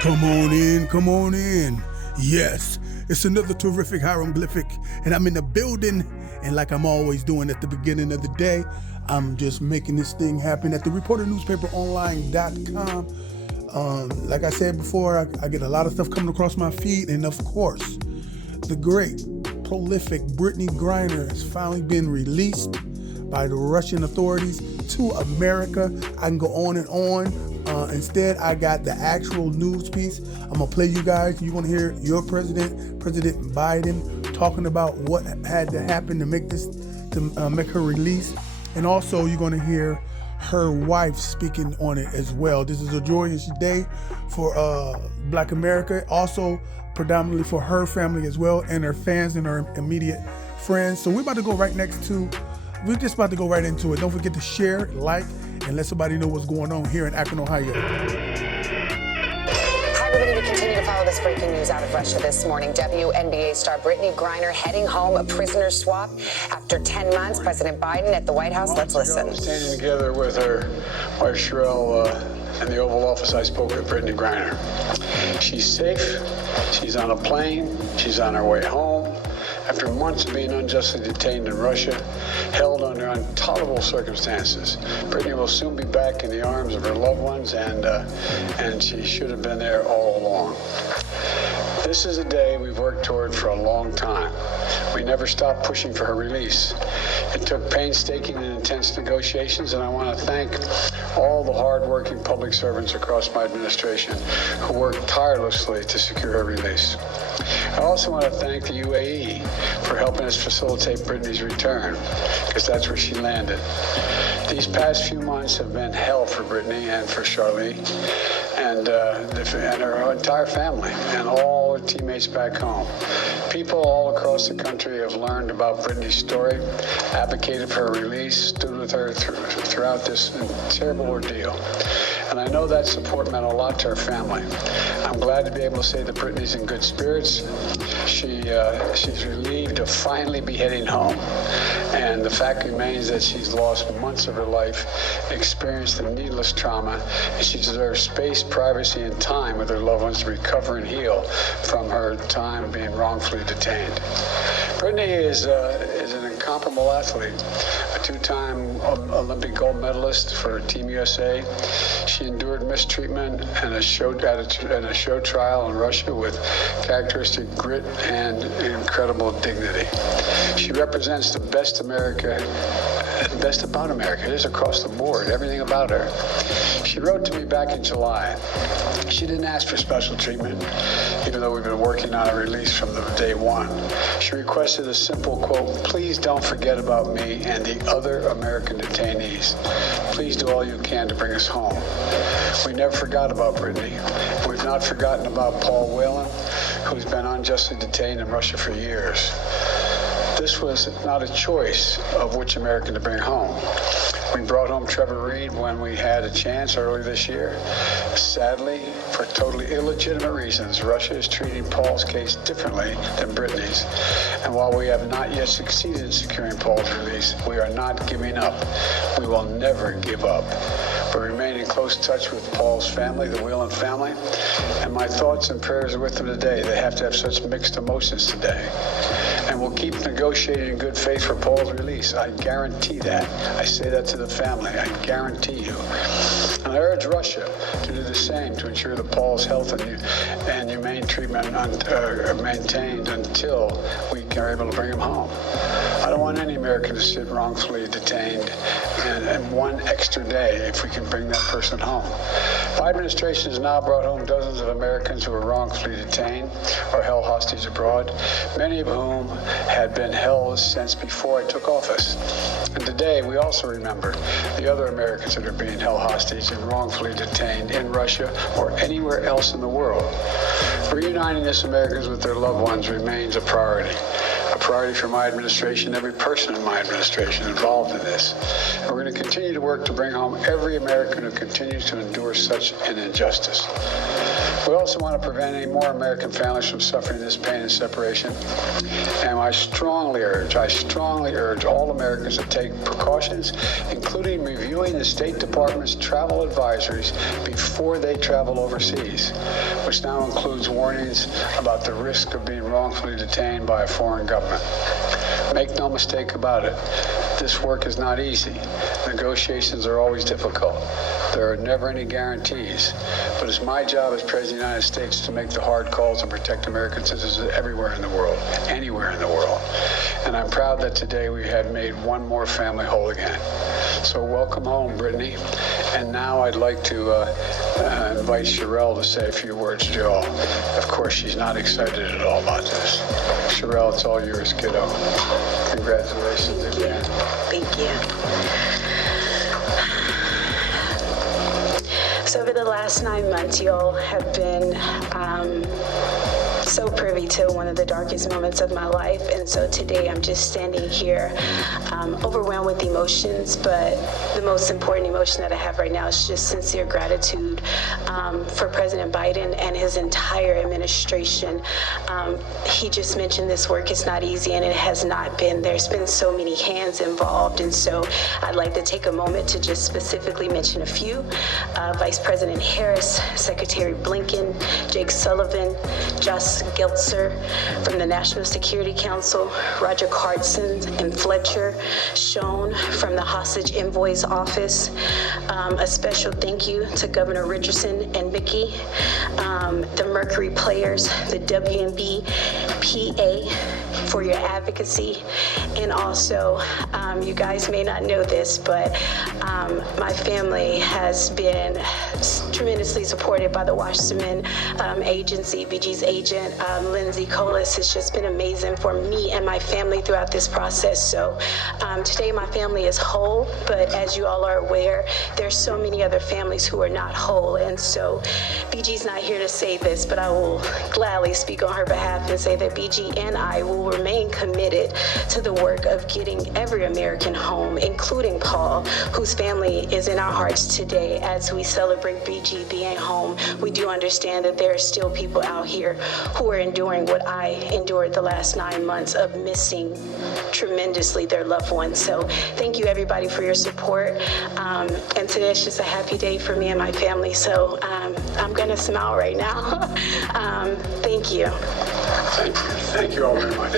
Come on in, come on in. Yes, it's another terrific hieroglyphic, and I'm in the building, and like I'm always doing at the beginning of the day, I'm just making this thing happen at the reporternewspaperonline.com. Like I said before, I get a lot of stuff coming across my feed, and of course, the great, prolific Brittney Griner has finally been released by the Russian authorities to America. I can go on and on. Instead, I got the actual news piece. I'm gonna play you guys. You're gonna hear your President Biden, talking about what had to happen to make her release, and also you're gonna hear her wife speaking on it as well. This is a joyous day for Black America, also predominantly for her family as well, and her fans and her immediate friends. So we're just about to go right into it. Don't forget to share, like, and let somebody know what's going on here in Akron, Ohio. Hi, everybody. We continue to follow this breaking news out of Russia this morning. WNBA star Brittney Griner heading home, a prisoner swap after 10 months. President Biden at the White House. Let's listen. Standing together with her wife, Sherelle, in the Oval Office, I spoke with Brittney Griner. She's safe. She's on a plane. She's on her way home. After months of being unjustly detained in Russia, held under intolerable circumstances, Brittney will soon be back in the arms of her loved ones, and she should have been there all along. This is a day we've worked toward for a long time. We never stopped pushing for her release. It took painstaking and intense negotiations, and I want to thank all the hard-working public servants across my administration who worked tirelessly to secure her release. I also want to thank the UAE for helping us facilitate Brittney's return, because that's where she landed. These past few months have been hell for Brittney and for Charlie and her entire family and all her teammates back home. People all across the country have learned about Brittney's story, advocated for her release, stood with her throughout this terrible ordeal. And I know that support meant a lot to her family. I'm glad to be able to say that Brittney's in good spirits. She's relieved to finally be heading home. And the fact remains that she's lost months of her life, experienced a needless trauma, and she deserves space, privacy, and time with her loved ones to recover and heal from her time being wrongfully detained. Brittney is an incomparable athlete, a two-time Olympic gold medalist for Team USA. She endured mistreatment and a show trial in Russia with characteristic grit and incredible dignity. She represents the best about America. It is across the board, everything about her. She wrote to me back in July. She didn't ask for special treatment, even though we've been working on a release from the day one. She requested a simple quote: "Please don't forget about me and the other American detainees. Please do all you can to bring us home." We never forgot about Brittney. We've not forgotten about Paul Whelan, who's been unjustly detained in Russia for years. This was not a choice of which American to bring home. We brought home Trevor Reed when we had a chance early this year. Sadly, for totally illegitimate reasons, Russia is treating Paul's case differently than Brittney's. And while we have not yet succeeded in securing Paul's release, we are not giving up. We will never give up. We remain in close touch with Paul's family, the Whelan family, and my thoughts and prayers are with them today. They have to have such mixed emotions today. And we'll keep negotiating in good faith for Paul's release. I guarantee that. I say that to the family. I guarantee you. And I urge Russia to do the same to ensure that Paul's health and humane treatment are maintained until we are able to bring him home. I don't want any American to sit wrongfully detained and one extra day if we can bring that person home. My administration has now brought home dozens of Americans who were wrongfully detained or held hostage abroad, many of whom had been held since before I took office. And today we also remember the other Americans that are being held hostage and wrongfully detained in Russia or anywhere else in the world. Reuniting this Americans with their loved ones remains a priority for my administration, every person in my administration involved in this. And we're going to continue to work to bring home every American who continues to endure such an injustice. We also want to prevent any more American families from suffering this pain and separation. And I strongly urge all Americans to take precautions, including reviewing the State Department's travel advisories before they travel overseas, which now includes warnings about the risk of being wrongfully detained by a foreign government. Make no mistake about it, this work is not easy. Negotiations are always difficult. There are never any guarantees, but it's my job as President of the United States to make the hard calls and protect American citizens everywhere in the world, anywhere in the world. And I'm proud that today we have made one more family whole again. So welcome home, Brittney. And now I'd like to invite Sherelle to say a few words to you all. Of course, she's not excited at all about this. Sherelle, it's all yours, kiddo. Congratulations again. Thank you. So over the last 9 months, y'all have been so privy to one of the darkest moments of my life. And so today I'm just standing here overwhelmed with emotions, but the most important emotion that I have right now is just sincere gratitude for President Biden and his entire administration. He just mentioned this work is not easy, and it has not been. There's been so many hands involved, and so I'd like to take a moment to just specifically mention a few. Vice President Harris, Secretary Blinken, Jake Sullivan, Josh Geltzer from the National Security Council, Roger Carson and Fletcher Schoen from the Hostage Envoy's Office. A special thank you to Governor Richardson and Mickey, the Mercury Players, the WNB PA for your advocacy. And also, you guys may not know this, but my family has been tremendously supported by the Wasserman Agency, BG's agent, Lindsay Colas. It's just been amazing for me and my family throughout this process. So today my family is whole, but as you all are aware, there's so many other families who are not whole. And so BG's not here to say this, but I will gladly speak on her behalf and say that BG and I will remain committed to the work of getting every American home, including Paul, whose family is in our hearts today. As we celebrate BG being home, we do understand that there are still people out here who are enduring what I endured the last 9 months of missing tremendously their loved ones. So thank you everybody for your support. And today is just a happy day for me and my family. So I'm gonna smile right now. Thank you. Thank you all very much.